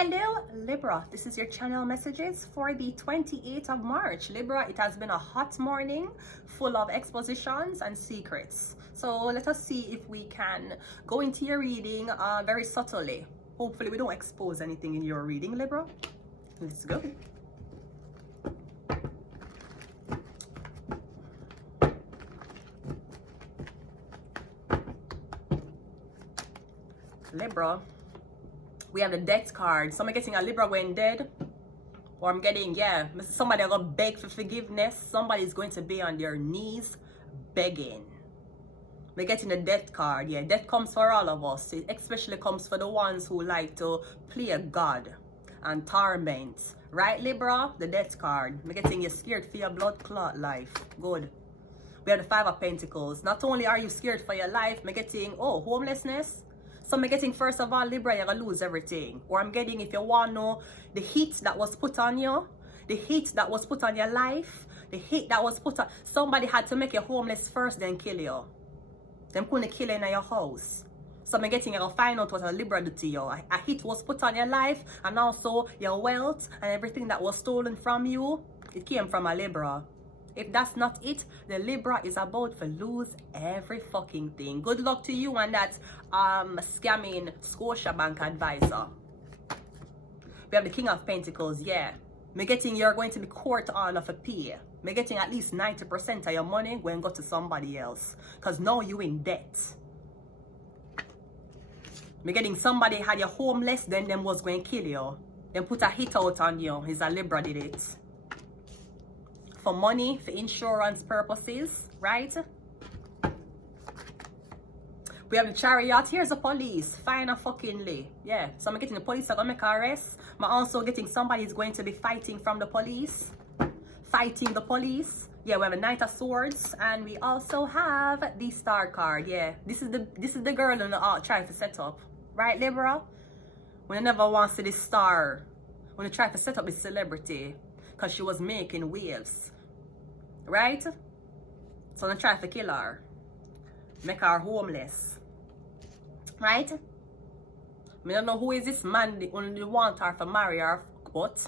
Hello Libra, this is your channel messages for the 28th of March. Libra, it has been a hot morning full of expositions and secrets. So let us see if we can go into your reading very subtly. Hopefully we don't expose anything in your reading, Libra. Let's go. Libra, we have the death card. So I'm getting a Libra when dead, or I'm getting, somebody gonna beg for forgiveness. Somebody's going to be on their knees begging. We're getting the death card. Yeah, death comes for all of us. It especially comes for the ones who like to play God and torment. Right, Libra? The death card. We're getting you scared for your blood clot life. Good. We have the Five of Pentacles. Not only are you scared for your life, we're getting, homelessness. So I'm getting, first of all, Libra, you're going to lose everything. Or I'm getting, if you want to know, the heat that was put on you, the heat that was put on your life, the heat that was put on, somebody had to make you homeless first, then kill you. Them couldn't kill you in your house. So I'm getting, you're going to find out what a Libra do to you. A hit was put on your life, and also your wealth, and everything that was stolen from you, it came from a Libra. If that's not it, the Libra is about to lose every fucking thing. Good luck to you and that scamming Scotiabank advisor. We have the King of Pentacles. Yeah, me getting you're going to be court on of a pay. Me getting at least 90% of your money going to go to somebody else, because now you in debt. Me getting somebody had you homeless, then them was going to kill you. Then put a hit out on you. Is a Libra did it. For money, for insurance purposes, right? We have the Chariot. Here's the police. Fine a fucking lay. Yeah, so I'm getting the police are gonna make an arrest. I'm also getting somebody is going to be fighting from the police. Fighting the police. Yeah, we have a Knight of Swords, and we also have the Star card. Yeah, this is the girl in the trying to set up, right, Libra? When I never want to see the star, when I try to set up the celebrity, because she was making waves, right? So I try to kill her, make her homeless, right? I don't know who is this man that only want her to marry her, but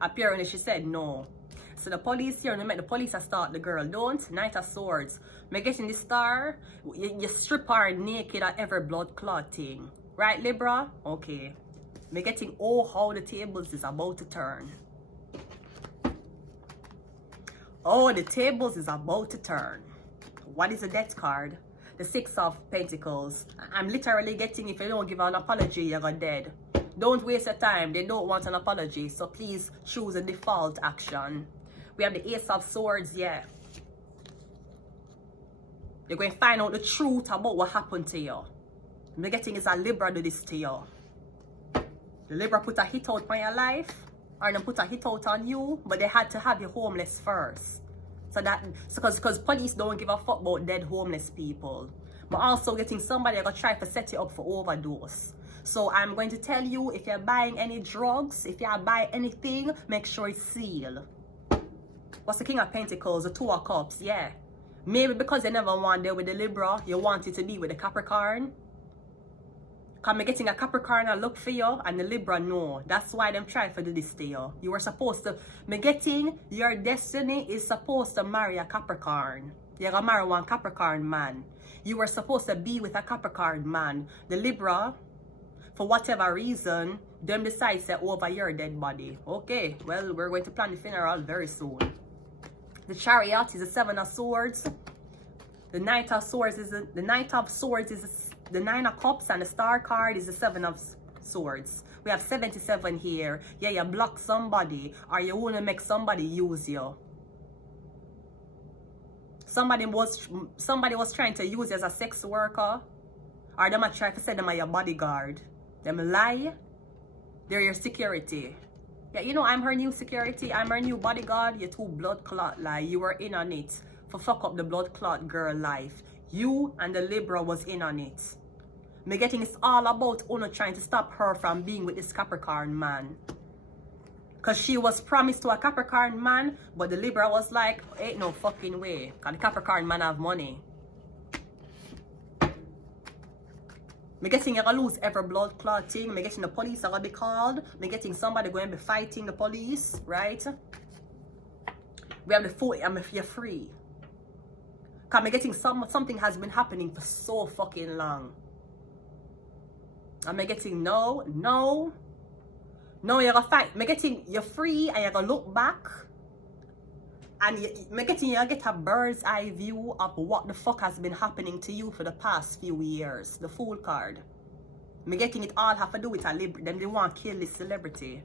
apparently she said no. So the police here, make the police start the girl. Don't. Knight of Swords. Me getting the star, you strip her naked at every blood clot thing, right, Libra? Okay. Me getting how the tables is about to turn. Oh, the tables is about to turn. What is the death card? The Six of Pentacles. I'm literally getting, if you don't give an apology, you're gonna dead. Don't waste your time. They don't want an apology. So please choose a default action. We have the Ace of Swords, yeah. You're going to find out the truth about what happened to you. I'm getting is a Libra do this to you. The Libra put a hit out on your life, or they put a hit out on you, but they had to have you homeless first. So that, because police don't give a fuck about dead homeless people. But also getting somebody that gonna try to set you up for overdose. So I'm going to tell you, if you're buying any drugs, if you're buying anything, make sure it's sealed. What's the King of Pentacles? The Two of Cups, yeah. Maybe because you never want there with the Libra, you want it to be with the Capricorn. Because I'm getting a Capricorn I look for you, and the Libra no. That's why them try to do this to you. You were supposed to, me getting your destiny is supposed to marry a Capricorn. You're going to marry one Capricorn man. You were supposed to be with a Capricorn man. The Libra, for whatever reason, them decides to over your dead body. Okay, well, we're going to plan the funeral very soon. The Chariot is the Seven of Swords. The Knight of Swords is the Knight of Swords is the Nine of Cups, and the Star card is the Seven of Swords. We have 77 here. Yeah, you block somebody, or you want to make somebody use you. Somebody was trying to use you as a sex worker, or them might try to say them are your bodyguard. Them lie. They're your security. Yeah, you know, I'm her new security. I'm her new bodyguard. You two blood clot lie. You were in on it. For fuck up the blood clot girl life. You and the Libra was in on it. Me getting it's all about Uno trying to stop her from being with this Capricorn man. Because she was promised to a Capricorn man, but the Libra was like, ain't no fucking way. Because the Capricorn man have money. Me getting you gonna lose every blood clot thing. Me getting the police are gonna be called. Me getting somebody going to be fighting the police, right? We have the food, you're free. Cause me getting something has been happening for so fucking long. And me getting no, you're gonna fight. Me getting you're free and you're gonna look back. And me getting you get a bird's eye view of what the fuck has been happening to you for the past few years. The Fool card. Me getting it all have to do with a LIBRA. Them they want to kill this celebrity.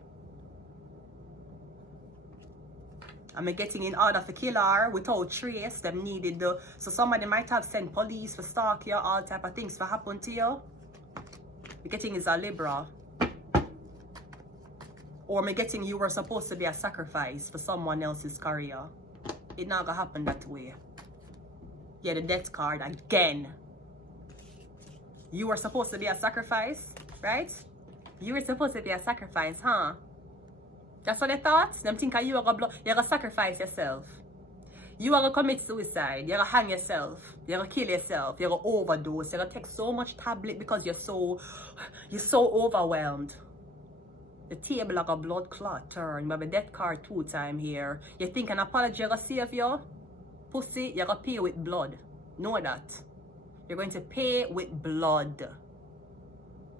And me getting in order to kill her without trace. Them needed the so somebody might have sent police for stalk you, all type of things for happen to you. Me getting is a LIBRA. Or me getting you were supposed to be a sacrifice for someone else's career. It not gonna happen that way. Yeah, the death card again. You were supposed to be a sacrifice, right? You were supposed to be a sacrifice, huh? That's what they thought? Them think you are gonna sacrifice yourself. You are gonna commit suicide. You're gonna hang yourself. You're gonna kill yourself. You're gonna overdose. You're gonna take so much tablet because you're so overwhelmed. The table like a blood clot turn. You have a death card 2 times here. You think an apology gonna save you? Pussy, you're gonna pay with blood. Know that. You're going to pay with blood.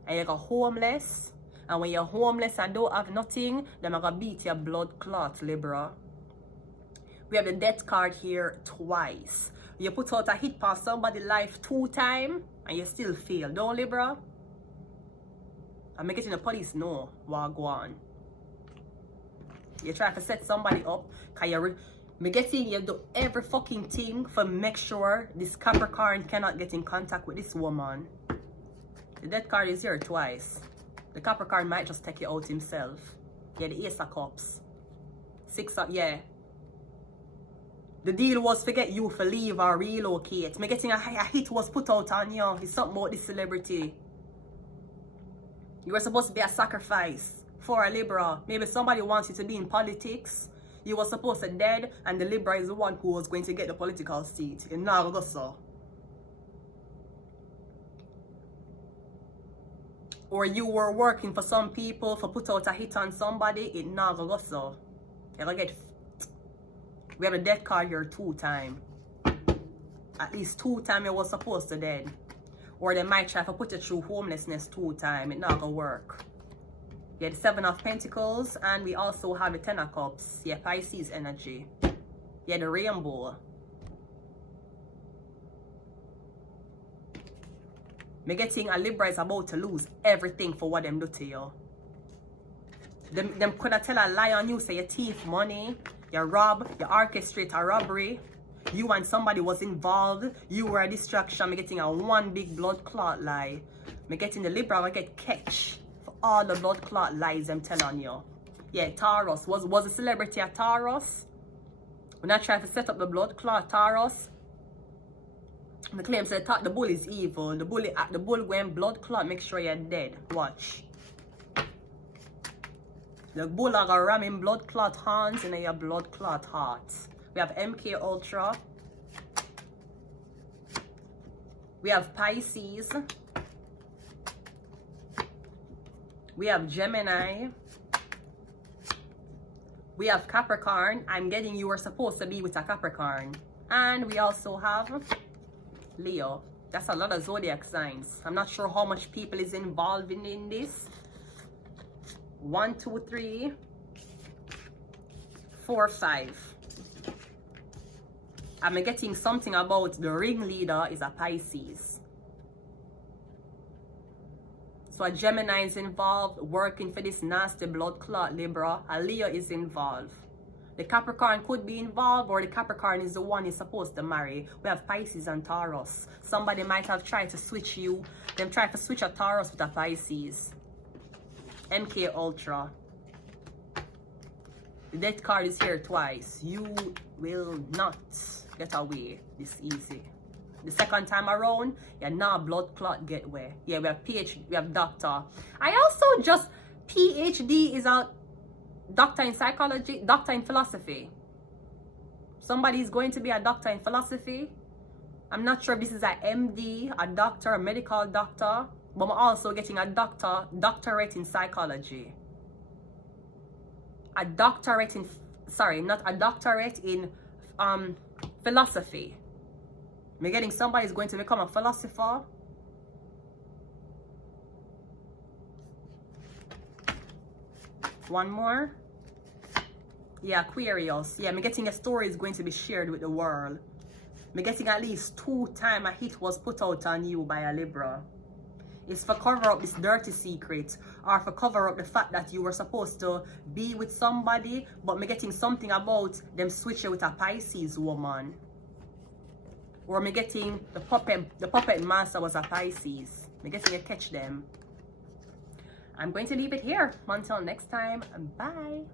And you're gonna homeless. And when you're homeless and don't have nothing, then I'm gonna beat your blood clot, LIBRA. We have the death card here twice. You put out a hit past somebody's life 2 times and you still fail. Don't LIBRA? I'm getting the police know what go on. You try to set somebody up, cause me getting you do every fucking thing for make sure this Capricorn cannot get in contact with this woman. The death card is here twice. The Capricorn might just take you out himself. Yeah, the Ace of Cups. 6 of, yeah. The deal was to get you to leave or relocate. Me getting a hit was put out on you. It's something about this celebrity. You were supposed to be a sacrifice for a LIBRA. Maybe somebody wants you to be in politics. You were supposed to dead, and the LIBRA is the one who was going to get the political seat. And now go so. Or you were working for some people for put out a hit on somebody. It now go so. You're gonna get. We have a death card here 2 times. At least 2 times you was supposed to dead. Or they might try to put you through homelessness 2 times. It's not gonna work. Yeah, the 7 of Pentacles. And we also have the 10 of Cups. Yeah, Pisces energy. Yeah, the rainbow. Me getting a LIBRA is about to lose everything for what them do to you. Them could have tell a lie on you, say you thief money, you rob, you orchestrate a robbery. You and somebody was involved. You were a distraction. Me getting a 1 big blood clot lie. Me getting the LIBRA I get catch for all the blood clot lies I'm telling you. Yeah, Taurus. Was a celebrity a Taurus? When I try to set up the blood clot Taurus, the claim said the bull is evil. The bull going blood clot, make sure you're dead. Watch. The bull are gonna ram in blood clot hands and your blood clot heart. We have MK Ultra. We have Pisces. We have Gemini. We have Capricorn. I'm getting you were supposed to be with a Capricorn. And we also have Leo. That's a lot of zodiac signs. I'm not sure how much people is involved in this. 1, 2, 3, 4, 5. I'm getting something about the ringleader is a Pisces. So a Gemini is involved working for this nasty blood clot LIBRA. A Leo is involved. The Capricorn could be involved, or the Capricorn is the one you're supposed to marry. We have Pisces and Taurus. Somebody might have tried to switch you. Them try to switch a Taurus with a Pisces. MK Ultra. The death card is here twice. You will not get away this easy. The second time around, you're not blood clot get away. Yeah, we have PhD, we have doctor. I also just PhD is a doctor in psychology, doctor in philosophy. Somebody is going to be a doctor in philosophy. I'm not sure if this is a MD, a doctor, a medical doctor. but I'm also getting a doctorate in psychology. A doctorate in, sorry, not a doctorate in philosophy. I'm getting somebody's going to become a philosopher. One more. Yeah, Aquarius. Yeah, I'm getting a story is going to be shared with the world. I'm getting at least 2 times a hit was put out on you by a Libra. It's for cover up this dirty secret, or for cover up the fact that you were supposed to be with somebody, but I'm getting something about them switching with a Pisces woman. Or I'm getting the puppet master was a Pisces. I'm getting a catch them. I'm going to leave it here. Until next time, bye.